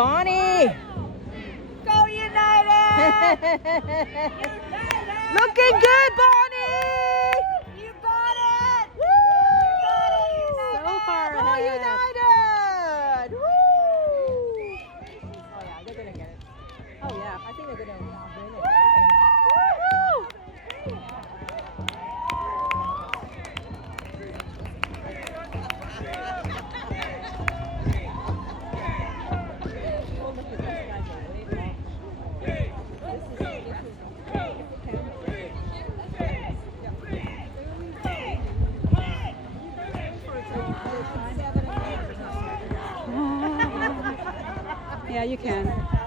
Bonnie! Go United! Looking good, Bonnie! You got it! Woo! So far Go ahead. United! Woo! Oh yeah, they're gonna get it. Oh yeah. I think they're gonna win it. Yeah, you can.